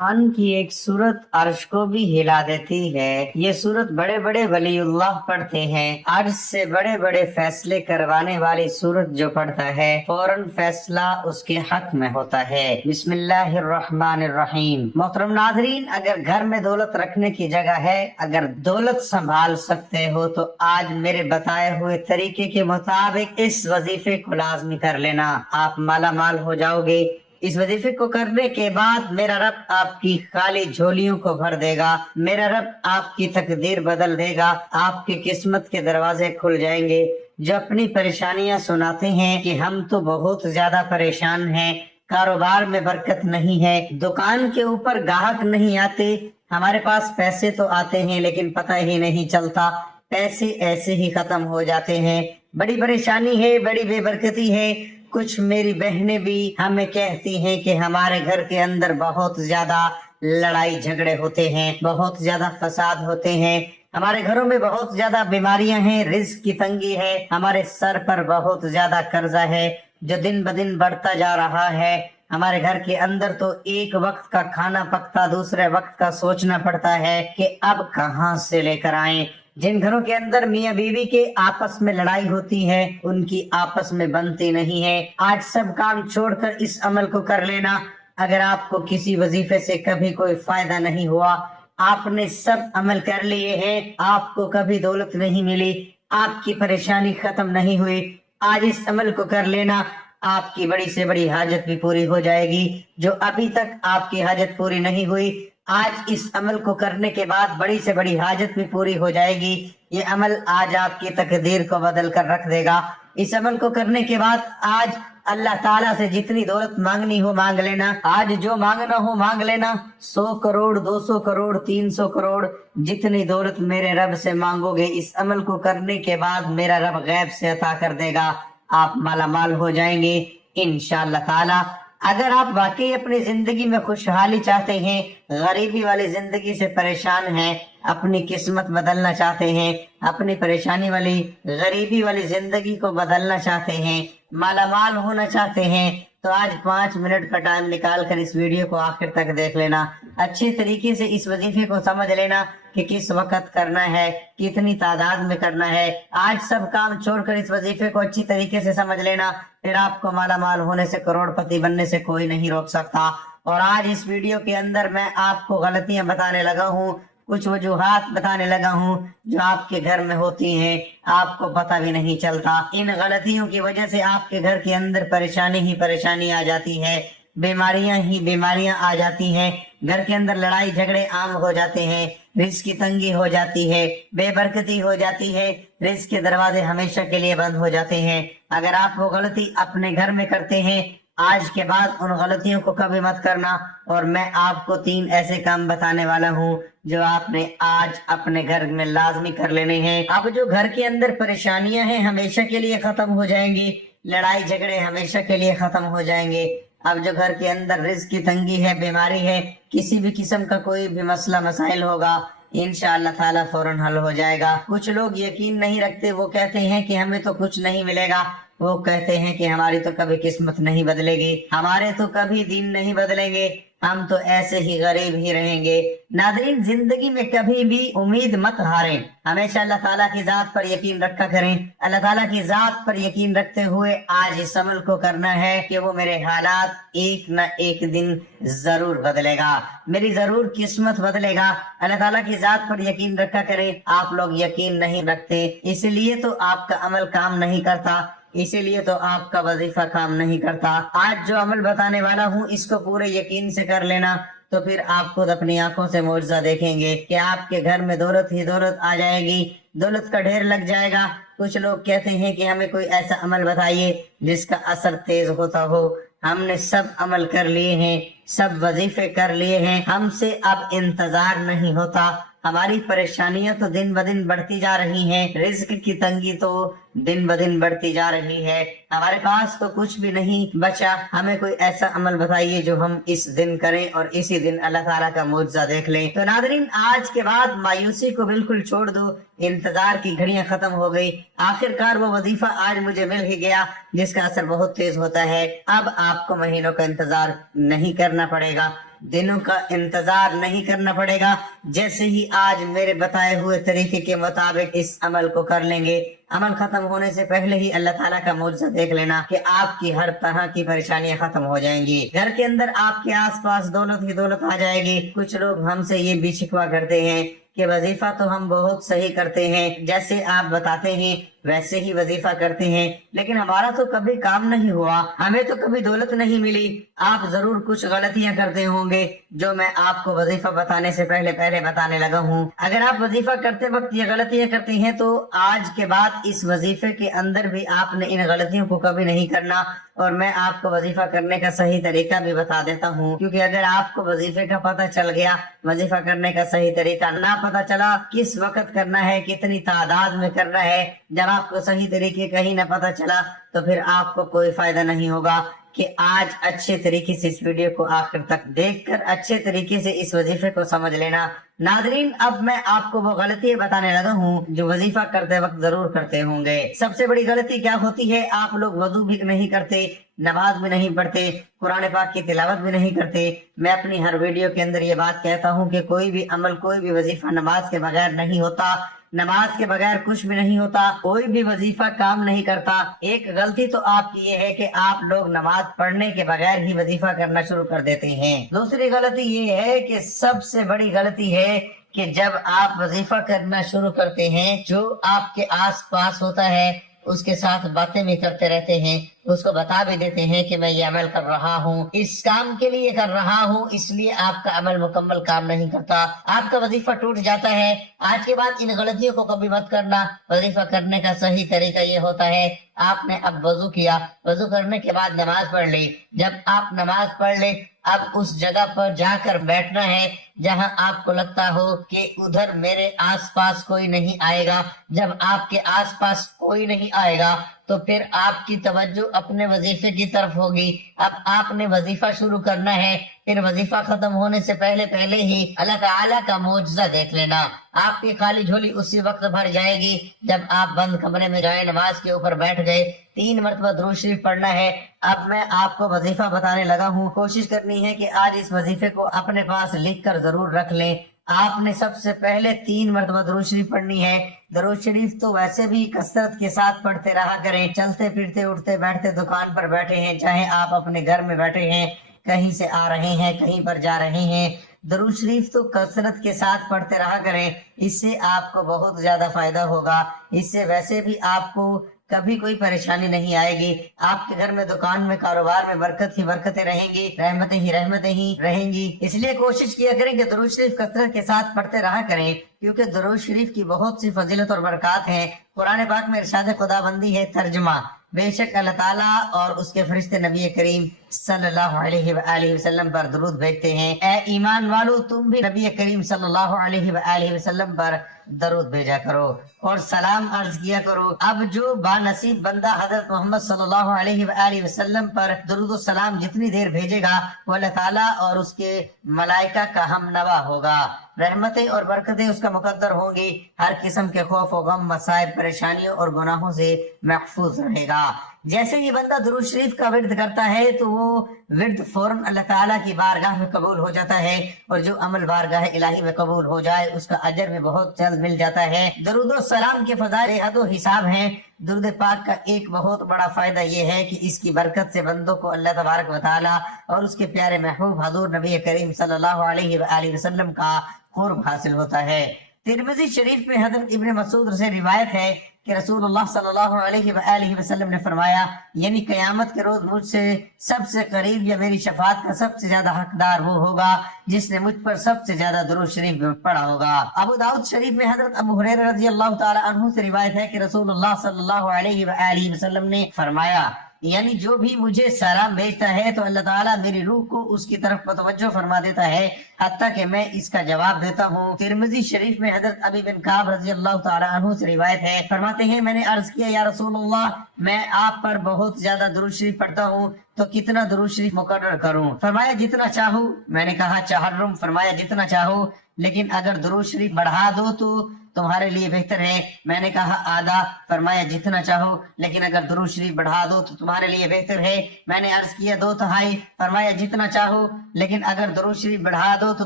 कुरान की एक सूरत अर्श को भी हिला देती है। ये सूरत बड़े बड़े वलीउल्लाह पढ़ते हैं। अर्श से बड़े बड़े फैसले करवाने वाली सूरत जो पढ़ता है फौरन फैसला उसके हक में होता है। बिस्मिल्लाहिर्रहमानिर्रहीम। मोहतरम नाज़रीन, अगर घर में दौलत रखने की जगह है, अगर दौलत संभाल सकते हो तो आज मेरे बताए हुए तरीके के मुताबिक इस वजीफे को लाजमी कर लेना। आप माला माल हो जाओगे। इस वजीफे को करने के बाद मेरा रब आपकी खाली झोलियों को भर देगा। मेरा रब आपकी तकदीर बदल देगा। आपकी किस्मत के दरवाजे खुल जाएंगे। जो अपनी परेशानियां सुनाते हैं कि हम तो बहुत ज्यादा परेशान हैं, कारोबार में बरकत नहीं है, दुकान के ऊपर ग्राहक नहीं आते, हमारे पास पैसे तो आते हैं लेकिन पता ही नहीं चलता, पैसे ऐसे ही खत्म हो जाते हैं, बड़ी परेशानी है, बड़ी बेबरकती है। कुछ मेरी बहनें भी हमें कहती हैं कि हमारे घर के अंदर बहुत ज्यादा लड़ाई झगड़े होते हैं, बहुत ज्यादा फसाद होते हैं, हमारे घरों में बहुत ज्यादा बीमारियां हैं, रिस्क की तंगी है, हमारे सर पर बहुत ज्यादा कर्जा है जो दिन ब दिन बढ़ता जा रहा है। हमारे घर के अंदर तो एक वक्त का खाना पकता, दूसरे वक्त का सोचना पड़ता है कि अब कहां से लेकर आएं। जिन घरों के अंदर मियाँ बीवी के आपस में लड़ाई होती है, उनकी आपस में बनती नहीं है। आज सब काम छोड़कर इस अमल को कर लेना। अगर आपको किसी वजीफे से कभी कोई फायदा नहीं हुआ, आपने सब अमल कर लिए हैं, आपको कभी दौलत नहीं मिली, आपकी परेशानी खत्म नहीं हुई, आज इस अमल को कर लेना। आपकी बड़ी से बड़ी हाजत भी पूरी हो जाएगी। जो अभी तक आपकी हाजत पूरी नहीं हुई, आज इस अमल को करने के बाद बड़ी से बड़ी हाजत भी पूरी हो जाएगी। ये अमल आज आपकी तकदीर को बदल कर रख देगा। इस अमल को करने के बाद आज अल्लाह ताला से जितनी दौलत मांगनी हो मांग लेना। आज जो मांगना हो मांग लेना। 100 करोड़, 200 करोड़, 300 करोड़, जितनी दौलत मेरे रब से मांगोगे इस अमल को करने के बाद मेरा रब गैब से अता कर देगा। आप माला माल हो जाएंगे इंशाअल्लाह ताला। अगर आप वाकई अपनी जिंदगी में खुशहाली चाहते हैं, गरीबी वाली जिंदगी से परेशान हैं, अपनी किस्मत बदलना चाहते हैं, अपनी परेशानी वाली गरीबी वाली जिंदगी को बदलना चाहते हैं, मालामाल होना चाहते हैं, तो आज 5 मिनट का टाइम निकाल कर इस वीडियो को आखिर तक देख लेना। अच्छे तरीके से इस वजीफे को समझ लेना कि किस वक्त करना है, कितनी तादाद में करना है। आज सब काम छोड़कर इस वजीफे को अच्छी तरीके से समझ लेना, फिर आपको माला माल होने से, करोड़पति बनने से कोई नहीं रोक सकता। और आज इस वीडियो के अंदर मैं आपको गलतियां बताने लगा हूँ, कुछ वजूहात बताने लगा हूँ जो आपके घर में होती हैं, आपको पता भी नहीं चलता। इन गलतियों की वजह से आपके घर के अंदर परेशानी ही परेशानी आ जाती है, बीमारियां ही बीमारियां आ जाती हैं, घर के अंदर लड़ाई झगड़े आम हो जाते हैं, रिस्क की तंगी हो जाती है, बेबरकती हो जाती है, रिस्क के दरवाजे हमेशा के लिए बंद हो जाते हैं। अगर आप वो गलती अपने घर में करते हैं, आज के बाद उन गलतियों को कभी मत करना। और मैं आपको 3 ऐसे काम बताने वाला हूँ जो आपने आज अपने घर में लाजमी कर लेने हैं। अब जो घर के अंदर परेशानियां हैं हमेशा के लिए खत्म हो जाएंगी, लड़ाई झगड़े हमेशा के लिए खत्म हो जाएंगे। अब जो घर के अंदर रिस्क की तंगी है, बीमारी है, किसी भी किस्म का कोई भी मसला मसाइल होगा, इंशाअल्लाह ताला फौरन हल हो जाएगा। कुछ लोग यकीन नहीं रखते, वो कहते हैं कि हमें तो कुछ नहीं मिलेगा, वो कहते हैं कि हमारी तो कभी किस्मत नहीं बदलेगी, हमारे तो कभी दिन नहीं बदलेंगे, हम तो ऐसे ही गरीब ही रहेंगे। नादरीन, जिंदगी में कभी भी उम्मीद मत हारें, हमेशा अल्लाह ताला की जात पर यकीन रखा करें। अल्लाह ताला की जात पर यकीन रखते हुए आज इस अमल को करना है कि वो मेरे हालात एक न एक दिन जरूर बदलेगा, मेरी जरूर किस्मत बदलेगा। अल्लाह ताला की जात पर यकीन रखा करें। आप लोग यकीन नहीं रखते, इसलिए तो आपका अमल काम नहीं करता, इसीलिए तो आपका वजीफा काम नहीं करता। आज जो अमल बताने वाला हूँ इसको पूरे यकीन से कर लेना, तो फिर आप खुद अपनी आंखों से मौजज़ा देखेंगे कि आपके घर में दौलत ही दौलत आ जाएगी, दौलत का ढेर लग जाएगा। कुछ लोग कहते हैं कि हमें कोई ऐसा अमल बताइए जिसका असर तेज होता हो। हमने सब अमल कर लिए हैं, सब वजीफे कर लिए हैं, हमसे अब इंतजार नहीं होता। हमारी परेशानियां तो दिन ब दिन बढ़ती जा रही हैं, रिस्क की तंगी तो दिन ब दिन बढ़ती जा रही है, हमारे पास तो कुछ भी नहीं बचा। हमें कोई ऐसा अमल बताइए जो हम इस दिन करें और इसी दिन अल्लाह ताला का मुआवजा देख लें। तो नादरीन, आज के बाद मायूसी को बिल्कुल छोड़ दो, इंतजार की घड़ियां खत्म हो गई। आखिरकार वो वजीफा आज मुझे मिल ही गया जिसका असर बहुत तेज होता है। अब आपको महीनों का इंतजार नहीं करना पड़ेगा। दिनों का इंतजार नहीं करना पड़ेगा। जैसे ही आज मेरे बताए हुए तरीके के मुताबिक इस अमल को कर लेंगे, अमल खत्म होने से पहले ही अल्लाह ताला का मौजज़ा देख लेना कि आपकी हर तरह की परेशानियां खत्म हो जाएंगी। घर के अंदर आपके आसपास दौलत ही दौलत आ जाएगी। कुछ लोग हमसे ये भी शिकवा करते हैं कि वजीफा तो हम बहुत सही करते हैं, जैसे आप बताते हैं वैसे ही वजीफा करते हैं, लेकिन हमारा तो कभी काम नहीं हुआ, हमें तो कभी दौलत नहीं मिली। आप जरूर कुछ गलतियां करते होंगे जो मैं आपको वजीफा बताने से पहले बताने लगा हूँ। अगर आप वजीफा करते वक्त ये गलतियां करते हैं तो आज के बाद इस वजीफे के अंदर भी आपने इन गलतियों को कभी नहीं करना। और मैं आपको वजीफा करने का सही तरीका भी बता देता हूँ, क्योंकि अगर आपको वजीफे का पता चल गया, वजीफा करने का सही तरीका ना पता चला, किस वक्त करना है, कितनी तादाद में करना है, जब आपको सही तरीके का ही न पता चला तो फिर आपको कोई फायदा नहीं होगा। कि आज अच्छे तरीके से इस वीडियो को आखिर तक देखकर अच्छे तरीके से इस वजीफे को समझ लेना। नादरीन, अब मैं आपको वो गलती बताने लगा हूँ जो वजीफा करते वक्त जरूर करते होंगे। सबसे बड़ी गलती क्या होती है? आप लोग वजू भी नहीं करते, नमाज भी नहीं पढ़ते, कुरान पाक की तिलावत भी नहीं करते। मैं अपनी हर वीडियो के अंदर ये बात कहता हूँ कि कोई भी अमल, कोई भी वजीफा नमाज के बगैर नहीं होता, नमाज के बगैर कुछ भी नहीं होता, कोई भी वजीफा काम नहीं करता। एक गलती तो आपकी ये है कि आप लोग नमाज पढ़ने के बगैर ही वजीफा करना शुरू कर देते हैं। दूसरी गलती ये है कि सबसे बड़ी गलती है कि जब आप वजीफा करना शुरू करते हैं, जो आपके आस पास होता है उसके साथ बातें भी करते रहते हैं, उसको बता भी देते हैं कि मैं ये अमल कर रहा हूँ, इस काम के लिए कर रहा हूँ, इसलिए आपका अमल मुकम्मल काम नहीं करता, आपका वजीफा टूट जाता है। आज के बाद इन गलतियों को कभी मत करना। वजीफा करने का सही तरीका ये होता है, आपने अब वजू किया, वजू करने के बाद नमाज पढ़ ली। जब आप नमाज पढ़ ले, अब उस जगह पर जाकर बैठना है जहां आपको लगता हो कि उधर मेरे आसपास कोई नहीं आएगा। जब आपके आसपास कोई नहीं आएगा तो फिर आपकी तवज्जो अपने वजीफे की तरफ होगी। अब आपने वजीफा शुरू करना है, फिर वजीफा खत्म होने से पहले ही अल्लाह ताला का मौजज़ा देख लेना। आपकी खाली झोली उसी वक्त भर जाएगी जब आप बंद कमरे में जाए, नमाज के ऊपर बैठ गए, 3 मरतबा दुरूद शरीफ पढ़ना है। अब मैं आपको वजीफा बताने लगा हूँ। कोशिश करनी है कि आज इस वजीफे को अपने पास लिख कर जरूर रख लें। आपने सबसे पहले 3 मरतबा दुरूद शरीफ पढ़नी है। दुरूद शरीफ तो वैसे भी कसरत के साथ पढ़ते रहा करें, चलते फिरते, उठते बैठते, दुकान पर बैठे हैं, चाहे आप अपने घर में बैठे हैं, कहीं से आ रहे हैं, कहीं पर जा रहे हैं, दुरूद शरीफ तो कसरत के साथ पढ़ते रहा करें। इससे आपको बहुत ज्यादा फायदा होगा। इससे वैसे भी आपको कभी कोई परेशानी नहीं आएगी। आपके घर में, दुकान में, कारोबार में बरकत ही बरकतें रहेंगी, रहमतें ही रहेंगी। इसलिए कोशिश किया करें कि दुरूद शरीफ कसरत के साथ पढ़ते रहा करें, क्योंकि दुरूद शरीफ की बहुत सी फजीलत और बरकत है। कुरान पाक में इरशाद खुदाबंदी है, तर्जुमा, बेशक अल्लाह ताला और उसके फरिश्ते नबी करीम सल्लल्लाहु अलैहि वसल्लम पर दुरूद भेजते हैं। ए ईमान वालों, तुम भी नबी करीम सल्लल्लाहु अलैहि वसल्लम पर दरूद भेजा करो और सलाम अर्ज किया करो। अब जो बानसीब बंदा हजरत मोहम्मद सल्लल्लाहु अलैहि वसल्लम पर दरूद और सलाम जितनी देर भेजेगा, वो अल्लाह ताला और उसके मलाइका का हमनवा होगा। रहमतें और बरकतें उसका मुकद्दर होंगी। हर किस्म के खौफ और गम, मसाइब, परेशानियों और गुनाहों से महफूज रहेगा। जैसे ही बंदा दुरूद शरीफ का विर्द करता है तो वो विर्द फौरन अल्लाह ताला की बारगाह में कबूल हो जाता है, और जो अमल बारगाह इलाही में कबूल हो जाए उसका अजर भी बहुत जल्द मिल जाता है। दरूद और सलाम के फज़ाइल बेहद हिसाब हैं। दुरूद पाक का एक बहुत बड़ा फायदा ये है कि इसकी बरकत से बंदों को अल्लाह तबारक व तआला और उसके प्यारे महबूब हजूर नबी करीम सल्लल्लाहु अलैहि वसल्लम का कुर्ब हासिल होता है। तिरमिज़ी शरीफ में हजरत इब्न मसूद से रिवायत है कि रसूलुल्लाह सल्लल्लाहु अलैहि वसल्लम ने फरमाया, यानी कयामत के रोज मुझसे सबसे करीब या मेरी शफात का सबसे ज्यादा हकदार वो होगा जिसने मुझ पर सबसे ज्यादा दुरूद शरीफ पढ़ा होगा। अबू दाऊद शरीफ में हजरत अबू हुरैरा रज़ियल्लाहु ताला अन्हु से रिवायत है कि रसूलुल्लाह सल्लल्लाहु अलैहि वसल्लम ने फरमाया, यानी जो भी मुझे सलाम भेजता है तो अल्लाह ताला मेरी रूह को उसकी तरफ मुतवज्जो फरमा देता है, हत्ता कि मैं इसका जवाब देता हूँ। तिरमिज़ी शरीफ में हजरत अबी बिन काब रज़ियल्लाहु ताला अन्हु से रिवायत है, फरमाते हैं, मैंने अर्ज किया, या रसूलुल्लाह, मैं आप पर बहुत ज्यादा दुरूद शरीफ पढ़ता हूँ, तो कितना दुरूद शरीफ मुकर्रर करूँ? फरमाया, जितना चाहूँ। मैंने कहा, चाहरुम? फरमाया, जितना चाहो, लेकिन अगर दुरूद शरीफ बढ़ा दो तो تمہارے لیے بہتر ہے؟ میں نے کہا آدھا۔ فرمایا جتنا چاہو، لیکن اگر درود شریف بڑھا دو تو تمہارے لیے بہتر ہے۔ میں نے عرض کیا 2/3۔ فرمایا جتنا چاہو، لیکن اگر درود شریف بڑھا دو تو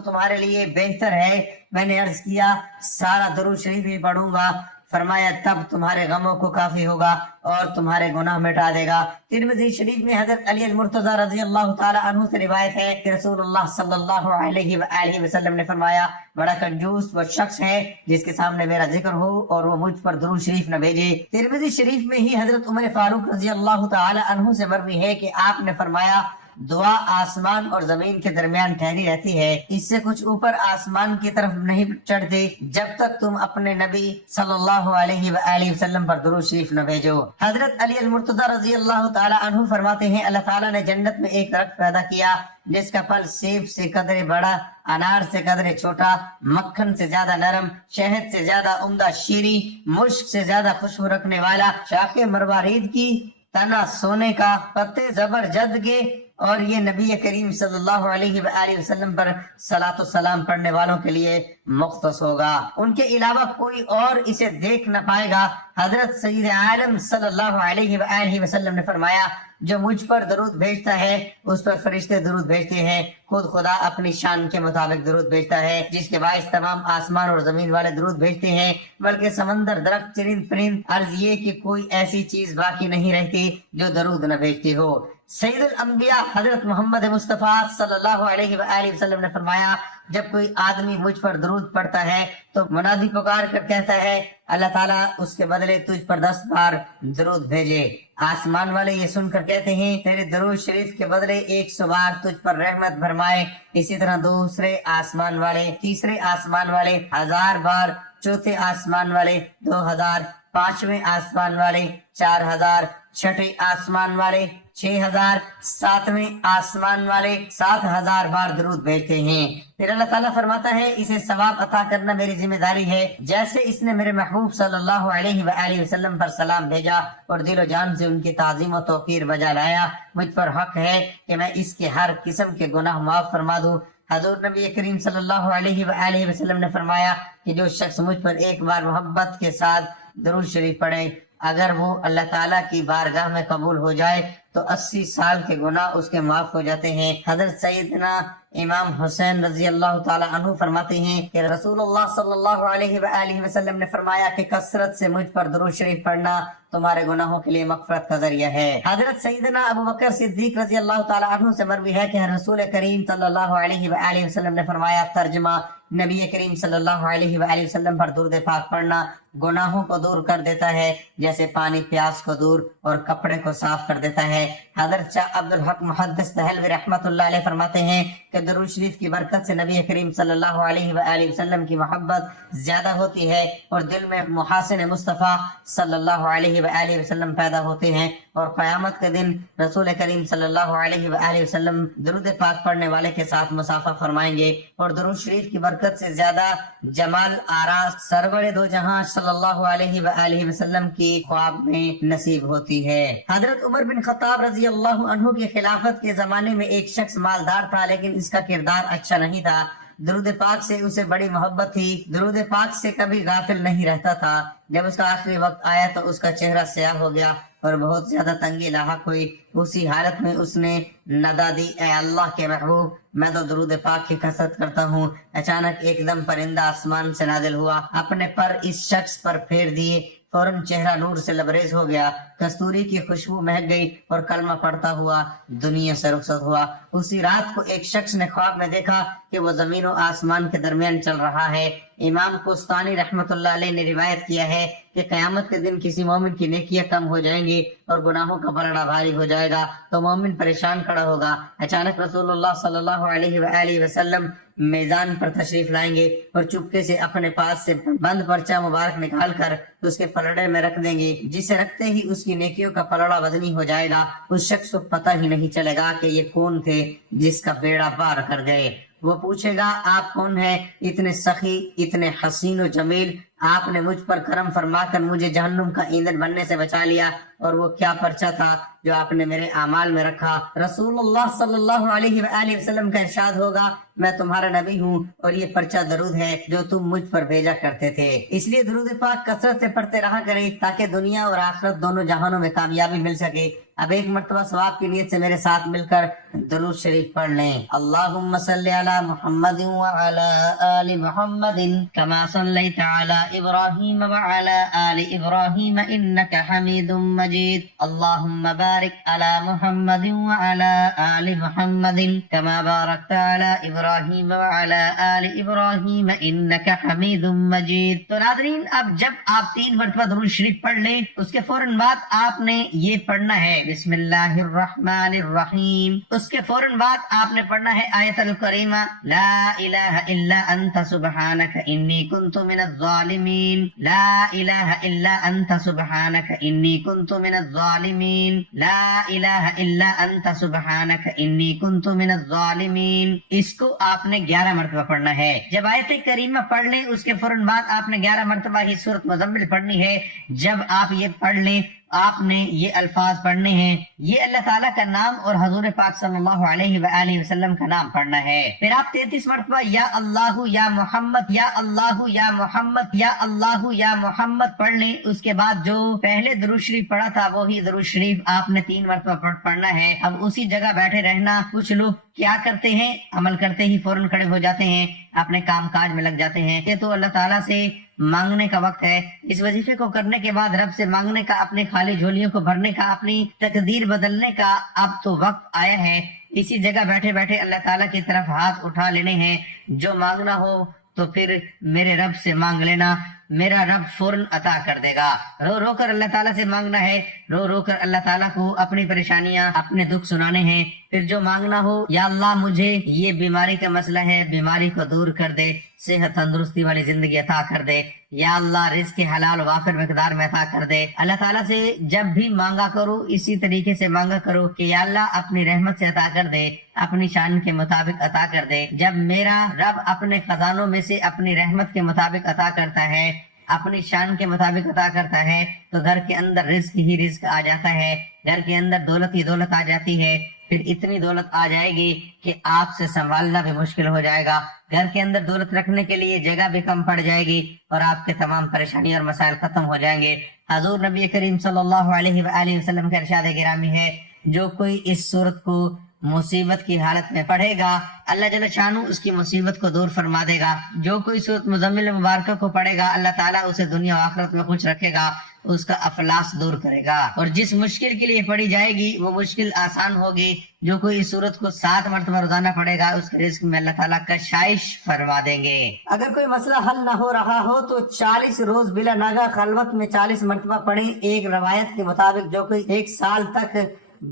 تمہارے لیے بہتر ہے۔ میں نے عرض کیا سارا درود شریف ہی پڑھوں گا۔ فرمایا تب تمہارے غموں کو کافی ہوگا اور تمہارے گناہ مٹا دے گا۔ ترمذی شریف میں حضرت علی المرتضی رضی اللہ تعالی عنہ سے روایت ہے کہ رسول اللہ صلی اللہ علیہ وآلہ وسلم نے فرمایا بڑا کنجوس وہ شخص ہے جس کے سامنے میرا ذکر ہو اور وہ مجھ پر درود شریف نہ بھیجے۔ ترمذی شریف میں ہی حضرت عمر فاروق رضی اللہ تعالی عنہ سے مروی ہے کہ آپ نے فرمایا دعا آسمان اور زمین کے درمیان ٹھہری رہتی ہے، اس سے کچھ اوپر آسمان کی طرف نہیں چڑھتی جب تک تم اپنے نبی صلی اللہ علیہ وآلہ وسلم پر درود شریف نہ بھیجو۔ حضرت علی المرتضی رضی اللہ تعالی عنہ فرماتے ہیں اللہ تعالیٰ نے جنت میں ایک درخت پیدا کیا جس کا پھل سیب سے قدرے بڑا، انار سے قدرے چھوٹا، مکھن سے زیادہ نرم، شہد سے زیادہ عمدہ شیریں، مشک سے زیادہ خوشبو رکھنے والا، شاخ مروارید کی، تنا سونے کا، پتے زبرجد کے، اور یہ نبی کریم صلی اللہ علیہ وآلہ وسلم پر صلاۃ و سلام پڑھنے والوں کے لیے مختص ہوگا، ان کے علاوہ کوئی اور اسے دیکھ نہ پائے گا۔ حضرت سید عالم صلی اللہ علیہ وآلہ وسلم نے فرمایا جو مجھ پر درود بھیجتا ہے اس پر فرشتے درود بھیجتے ہیں، خود خدا اپنی شان کے مطابق درود بھیجتا ہے جس کے باعث تمام آسمان اور زمین والے درود بھیجتے ہیں، بلکہ سمندر، درخت، چرند پرند، عرض یہ کہ کوئی ایسی چیز باقی نہیں رہتی جو درود نہ بھیجتی ہو۔ سید الانبیاء حضرت محمد مصطفیٰ صلی اللہ علیہ وآلہ وسلم نے فرمایا جب کوئی آدمی مجھ پر درود پڑھتا ہے تو منادی پکار کر کہتا ہے اللہ تعالیٰ اس کے بدلے تجھ پر 10 بار درود بھیجے۔ آسمان والے یہ سن کر کہتے ہیں تیرے درود شریف کے بدلے 100 بار تجھ پر رحمت فرمائے۔ اسی طرح دوسرے آسمان والے، تیسرے آسمان والے 1000 بار، چوتھے آسمان والے 2000، پانچویں آسمان والے 4000، چھٹے آسمان والے 6000، ساتویں آسمان والے 7000 بار درود بھیجتے ہیں۔ پھر اللہ تعالیٰ فرماتا ہے اسے ثواب عطا کرنا میری ذمہ داری ہے، جیسے اس نے میرے محبوب صلی اللہ علیہ وآلہ وسلم پر سلام بھیجا اور دل و جان سے ان کی تعظیم و توقیر بجا لایا، مجھ پر حق ہے کہ میں اس کے ہر قسم کے گناہ معاف فرما دوں۔ حضور نبی کریم صلی اللہ علیہ وآلہ وسلم نے فرمایا کہ جو شخص مجھ پر ایک بار محبت کے ساتھ درود شریف پڑھے اگر وہ اللہ تعالیٰ کی بارگاہ میں قبول ہو جائے تو 80 سال کے گناہ اس کے معاف ہو جاتے ہیں۔ حضرت سیدنا امام حسین رضی اللہ تعالی عنہ فرماتے ہیں کہ رسول اللہ صلی اللہ علیہ وآلہ وسلم نے فرمایا کہ کثرت سے مجھ پر درود شریف پڑھنا تمہارے گناہوں کے لیے مغفرت کا ذریعہ ہے۔ حضرت سیدنا ابو بکر صدیق رضی اللہ تعالی عنہ سے مروی ہے کہ رسول کریم صلی اللہ علیہ وآلہ وسلم نے فرمایا ترجمہ نبی کریم صلی اللہ علیہ وآلہ وسلم پر درود پاک پڑھنا گناہوں کو دور کر دیتا ہے جیسے پانی پیاس کو دور اور کپڑے کو صاف کر دیتا ہے۔ حضرت شاہ عبد الحق محدث دہلوی رحمۃ اللہ علیہ فرماتے ہیں کہ درود شریف کی برکت سے نبی کریم صلی اللہ علیہ وآلہ وسلم کی محبت زیادہ ہوتی ہے اور دل میں محاسن مصطفیٰ صلی اللہ علیہ وآلہ وسلم پیدا ہوتے ہیں، اور قیامت کے دن رسول کریم صلی اللہ علیہ وآلہ وسلم درود پاک پڑھنے والے کے ساتھ مصافحہ فرمائیں گے، اور درود شریف کی برکت سے زیادہ جمال آرا سرور دو جہاں صلی اللہ علیہ وآلہ وسلم کی خواب میں نصیب ہوتی ہے۔ حضرت عمر بن خطاب رضی اللہ عنہ کی خلافت کے زمانے میں ایک شخص مالدار تھا لیکن اس کا کردار اچھا نہیں تھا، درود پاک سے اسے بڑی محبت تھی، درود پاک سے کبھی غافل نہیں رہتا تھا۔ جب اس کا آخری وقت آیا تو اس کا چہرہ سیاہ ہو گیا اور بہت زیادہ تنگی لاحق ہوئی۔ اسی حالت میں اس نے ندا دی اے اللہ کے محبوب میں تو درود پاک کی کثرت کرتا ہوں۔ اچانک ایک دم پرندہ آسمان سے نازل ہوا، اپنے پر اس شخص پر پھیر دیے، فوراً چہرہ نور سے لبریز ہو گیا، کستوری کی خوشبو مہک گئی اور کلمہ پڑھتا ہوا دنیا سے رخصت ہوا۔ اسی رات کو ایک شخص نے خواب میں دیکھا کہ وہ زمین و آسمان کے درمیان چل رہا ہے۔ امام قسطانی رحمت اللہ علیہ نے روایت کیا ہے کہ قیامت کے دن کسی مومن کی نیکیاں کم ہو جائیں گی اور گناہوں کا پلڑا بھاری ہو جائے گا تو مومن پریشان کھڑا ہوگا۔ اچانک رسول اللہ صلی اللہ علیہ وآلہ وسلم میزان پر تشریف لائیں گے اور چپکے سے اپنے پاس سے بند پرچہ مبارک نکال کر اس کے پلڑے میں رکھ دیں گے، جسے رکھتے ہی اس کی نیکیوں کا پلڑا وزنی ہو جائے گا۔ اس شخص کو پتہ ہی نہیں چلے گا کہ یہ کون تھے جس کا بیڑا پار کر گئے۔ وہ پوچھے گا آپ کون ہیں؟ اتنے سخی، اتنے حسین و جمیل، آپ نے مجھ پر کرم فرما کر مجھے جہنم کا ایندھن بننے سے بچا لیا، اور وہ کیا پرچہ تھا جو آپ نے میرے اعمال میں رکھا۔ رسول اللہ صلی اللہ علیہ وآلہ وسلم کا ارشاد ہوگا میں تمہارا نبی ہوں اور یہ پرچہ درود ہے جو تم مجھ پر بھیجا کرتے تھے۔ اس لیے درود پاک کثرت سے پڑھتے رہا کریں تاکہ دنیا اور آخرت دونوں جہانوں میں کامیابی مل سکے۔ اب ایک مرتبہ ثواب کی نیت سے میرے ساتھ مل کر درود شریف پڑھ لیں۔ اللہم صلی علی محمد وعلی آل محمد کما صلیت علی ابراہیم وعلی آل ابراہیم انک حمید مجید۔ اللہم بارک علی محمد وعلی آل محمد کما بارکت علی ابراہیم وعلی آل ابراہیم انک حمید مجید۔ تو ناظرین، اب جب آپ 3 مرتبہ درود شریف پڑھ لیں اس کے فوراً بعد آپ نے یہ پڑھنا ہے بسم اللہ الرحمن الرحیم۔ اس کے فوراً بعد آپ نے پڑھنا ہے آیت الکریمہ لا الہ الا انت سبحانک انی کنت من الظالمین، لا الہ الا انت سبحانک انی کنت من الظالمین، لا الہ الا انت سبحانک انی کنت من الظالمین۔ اس کو آپ نے 11 مرتبہ پڑھنا ہے۔ جب آیت کریمہ پڑھ لیں اس کے فوراً بعد آپ نے 11 مرتبہ ہی سورۃ مزمل پڑھنی ہے۔ جب آپ یہ پڑھ لیں آپ نے یہ الفاظ پڑھنے ہیں، یہ اللہ تعالیٰ کا نام اور حضور پاک صلی اللہ علیہ وآلہ وسلم کا نام پڑھنا ہے۔ پھر آپ 33 مرتبہ یا اللہ یا محمد یا اللہ یا محمد یا اللہ یا محمد پڑھ لیں۔ اس کے بعد جو پہلے درود شریف پڑھا تھا وہی درود شریف آپ نے 3 مرتبہ پڑھنا ہے۔ اب اسی جگہ بیٹھے رہنا۔ کچھ لوگ کیا کرتے ہیں، عمل کرتے ہی فوراً کھڑے ہو جاتے ہیں، اپنے کام کاج میں لگ جاتے ہیں۔ یہ تو اللہ تعالیٰ سے مانگنے کا وقت ہے۔ اس وظیفے کو کرنے کے بعد رب سے مانگنے کا، اپنی خالی جھولیوں کو بھرنے کا، اپنی تقدیر بدلنے کا اب تو وقت آیا ہے۔ اسی جگہ بیٹھے بیٹھے اللہ تعالیٰ کی طرف ہاتھ اٹھا لینے ہیں۔ جو مانگنا ہو تو پھر میرے رب سے مانگ لینا، میرا رب فوراً عطا کر دے گا۔ رو رو کر اللہ تعالیٰ سے مانگنا ہے، رو رو کر اللہ تعالیٰ کو اپنی پریشانیاں، اپنے دکھ سنانے ہیں۔ پھر جو مانگنا ہو، یا اللہ مجھے یہ بیماری کا مسئلہ ہے، بیماری کو دور کر دے، صحت تندرستی والی زندگی عطا کر دے، یا اللہ رزق کے حلال وافر مقدار میں عطا کر دے۔ اللہ تعالیٰ سے جب بھی مانگا کرو اسی طریقے سے مانگا کرو کہ یا اللہ اپنی رحمت سے عطا کر دے، اپنی شان کے مطابق عطا کر دے۔ جب میرا رب اپنے خزانوں میں سے اپنی رحمت کے مطابق عطا کرتا ہے، اپنی شان کے مطابق عطا کرتا ہے، تو گھر کے اندر رزق ہی رزق آ جاتا ہے، گھر کے اندر دولت ہی دولت آ جاتی ہے۔ پھر اتنی دولت آ جائے گی کہ آپ سے سنبھالنا بھی مشکل ہو جائے گا۔ گھر کے اندر دولت رکھنے کے لیے جگہ بھی کم پڑ جائے گی اور آپ کے تمام پریشانی اور مسائل ختم ہو جائیں گے۔ حضور نبی کریم صلی اللہ علیہ وآلہ وسلم کا ارشاد گرامی ہے، جو کوئی اس سورت کو مصیبت کی حالت میں پڑھے گا اللہ جل شانہ اس کی مصیبت کو دور فرما دے گا۔ جو کوئی سورت مزمل مبارکہ کو پڑھے گا اللہ تعالیٰ اسے دنیا و آخرت میں خوش رکھے گا، اس کا افلاس دور کرے گا، اور جس مشکل کے لیے پڑھی جائے گی وہ مشکل آسان ہوگی۔ جو کوئی اس سورت کو 7 مرتبہ روزانہ پڑھے گا اس کے رزق میں اللہ تعالیٰ کشائش فرما دیں گے۔ اگر کوئی مسئلہ حل نہ ہو رہا ہو تو 40 روز بلا ناگہ خلوت میں 40 مرتبہ پڑھیں۔ ایک روایت کے مطابق جو کوئی 1 سال تک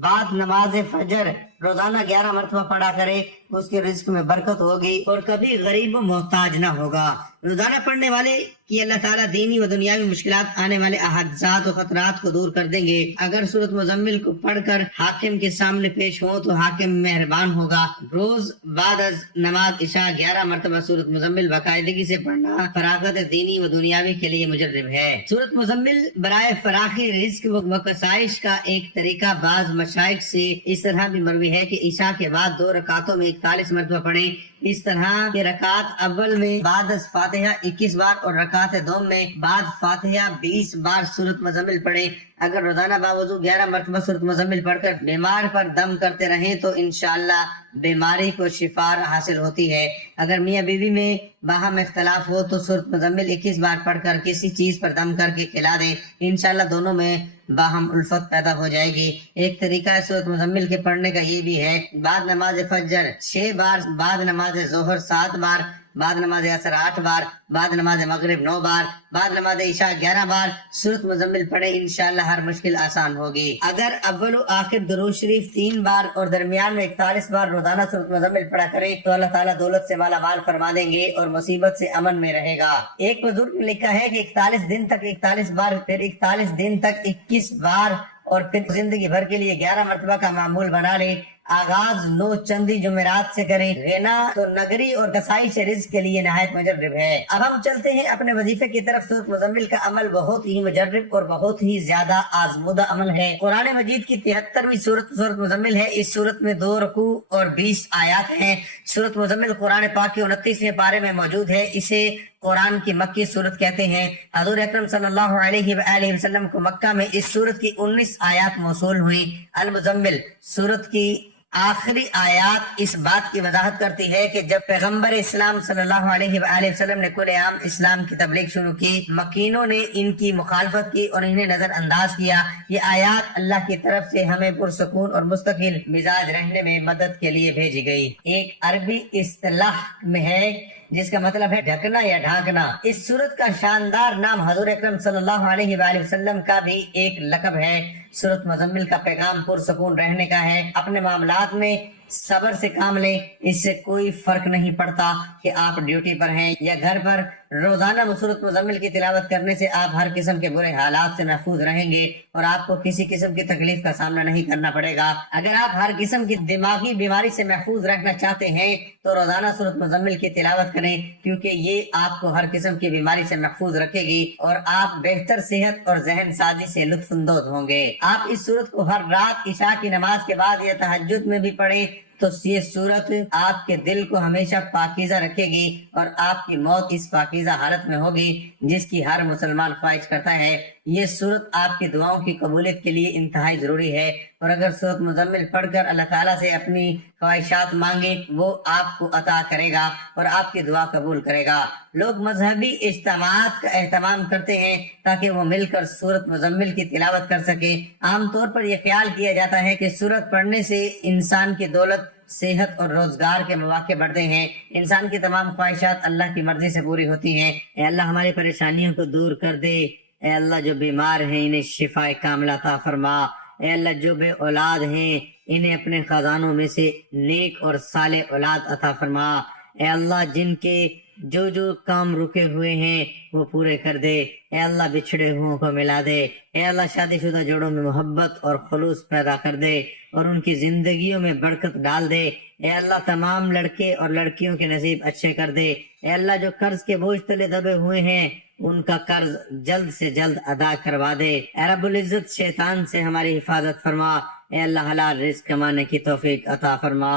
بعد نماز فجر روزانہ 11 مرتبہ پڑھا کرے اس کے رزق میں برکت ہوگی اور کبھی غریب و محتاج نہ ہوگا۔ روزانہ پڑھنے والے کی اللہ تعالیٰ دینی و دنیاوی مشکلات، آنے والے حادثات و خطرات کو دور کر دیں گے۔ اگر سورۃ مزمل کو پڑھ کر حاکم کے سامنے پیش ہو تو حاکم مہربان ہوگا۔ روز بعد از نماز عشاء 11 مرتبہ سورۃ مزمل باقاعدگی سے پڑھنا فراغت دینی و دنیاوی کے لیے مجرب ہے۔ سورۃ مزمل برائے فراخی رزق و کسائش کا ایک طریقہ بعض مشائخ سے اس طرح بھی مروی ہے کہ عشاء کے بعد 2 رکعتوں میں 41 مرتبہ پڑھیں۔ اس طرح کے رکعت اول میں بعد از فاتحہ 21 بار اور رکعت دوم میں بعد فاتحہ 20 بار سورۃ مزمل پڑھیں۔ اگر روزانہ باوضو 11 مرتبہ سورۃ مزمل پڑھ کر بیمار پر دم کرتے رہیں تو انشاءاللہ بیماری کو شفا حاصل ہوتی ہے۔ اگر میاں بیوی میں باہم اختلاف ہو تو سورۃ مزمل 21 بار پڑھ کر کسی چیز پر دم کر کے کھلا دیں، انشاءاللہ دونوں میں باہم الفت پیدا ہو جائے گی۔ ایک طریقہ ہے سورۃ مزمل کے پڑھنے کا یہ بھی ہے، بعد نماز فجر 6 بار، بعد نماز ظہر 7 بار، بعد نماز عصر 8 بار، بعد نماز مغرب 9 بار، بعد نماز عشاء 11 بار سورۃ مزمل پڑھے، انشاءاللہ ہر مشکل آسان ہوگی۔ اگر اول و آخر درود شریف 3 بار اور درمیان میں 41 بار روزانہ سورۃ مزمل پڑھا کرے تو اللہ تعالیٰ دولت سے مالا مال فرما دیں گے اور مصیبت سے امن میں رہے گا۔ ایک بزرگ نے لکھا ہے کہ 41 دن تک 41 بار، پھر 41 دن تک 21 بار، اور پھر زندگی بھر کے لیے 11 مرتبہ کا معمول بنا لے۔ आगाज नो चंदी जुमेरात से करें, गिना तो नगरी और कसाई से रिज्क के लिए नहायत मुजर्रिब है। अब हम चलते हैं अपने वजीफे की तरफ। सूरत मुजम्मिल का अमल बहुत ही मुजर्रिब और बहुत ही ज्यादा आजमुदा अमल है। कुरान मजीद की 73वीं सूरत मुजम्मिल है। इस सूरत में 2 रुकू और 20 आयात हैं। सूरत मुजम्मिल कुरान पाक के 29वें पारे में मौजूद है। इसे कुरान की मक्की सूरत कहते हैं। हजूर अकरम सल्लल्लाहु अलैहि वसल्लम को मक्का में इस सूरत की 19 आयात मौसूल हुई। अल मुजम्मिल सूरत की आखिरी आयात इस बात की वजाहत करती है कि जब पैगंबर इस्लाम सल्लल्लाहु अलैहि वसल्लम ने खुलेआम इस्लाम की तबलीग शुरू की, मकीनों ने इनकी मुखालफत की और इन्हें नजरअंदाज किया। ये आयात अल्लाह की तरफ से हमें पुरसकून और मुस्तकिल मिजाज रहने में मदद के लिए भेजी गई। एक अरबी इस्तिलाह में है जिसका मतलब है ढकना या ढांकना। इस सूरत का शानदार नाम हजूर अकरम सल्लल्लाहु अलैहि वसल्लम का भी एक लक़ब है। सूरत मुजम्मिल का पैगाम पुरसकून रहने का है। अपने मामलात में सब्र से काम लें। इससे कोई फर्क नहीं पड़ता कि आप ड्यूटी पर हैं या घर पर। रोजाना सूरत मुजम्मिल की तिलावत करने से आप हर किस्म के बुरे हालात से महफूज रहेंगे और आपको किसी किस्म की तकलीफ का सामना नहीं करना पड़ेगा। अगर आप हर किस्म की दिमागी बीमारी से महफूज रहना चाहते हैं तो रोजाना सूरत मुजम्मिल की तिलावत करें, क्योंकि ये आपको हर किस्म की बीमारी से महफूज रखेगी और आप बेहतर सेहत और जहन साजी से लुत्फअंदोज होंगे। आप इस सूरत को हर रात इशा की नमाज के बाद या तहज्जुद में भी पढ़ें तो ये सूरत आपके दिल को हमेशा पाकीज़ा रखेगी और आपकी मौत इस पाकीज़ा हालत में होगी जिसकी हर मुसलमान ख्वाहिश करता है। ये सूरत आपकी दुआओं की कबूलियत के लिए इंतहाई जरूरी है। और अगर सूरत मुजम्मिल पढ़कर अल्लाह ताला से अपनी ख्वाहिशात मांगे, वो आपको अता करेगा और आपकी दुआ कबूल करेगा। लोग मजहबी इज्तिमाआत का एहतमाम करते हैं ताकि वो मिलकर सूरत मुजम्मिल की तिलावत कर सके। आमतौर पर यह ख्याल किया जाता है कि सूरत पढ़ने से इंसान की दौलत, सेहत और रोजगार के मौके बढ़ते हैं। इंसान की तमाम ख्वाहिशात अल्लाह की मर्जी से पूरी होती हैं। ए अल्लाह हमारी परेशानियों को दूर कर दे। ए अल्लाह जो बीमार हैं इन्हें शिफाए कामिला अता फरमा। ए अल्लाह जो बे औलाद हैं इन्हें अपने खजानों में से नेक और साले औलाद अता फरमा। ए अल्लाह जिनके जो जो काम रुके हुए हैं वो पूरे कर दे। ए अल्लाह बिछड़े हुओं को मिला दे। ए अल्लाह शादीशुदा जोड़ों में मोहब्बत और खुलूस पैदा कर दे और उनकी जिंदगियों में बरकत डाल दे। ए अल्लाह तमाम लड़के और लड़कियों के नसीब अच्छे कर दे। ए अल्लाह जो कर्ज के बोझ तले दबे हुए हैं उनका कर्ज जल्द से जल्द अदा करवा दे। ए रब्बुल इज्जत शैतान से हमारी हिफाजत फरमा। ए अल्लाह हलाल रिज़्क कमाने की तौफीक अता फरमा।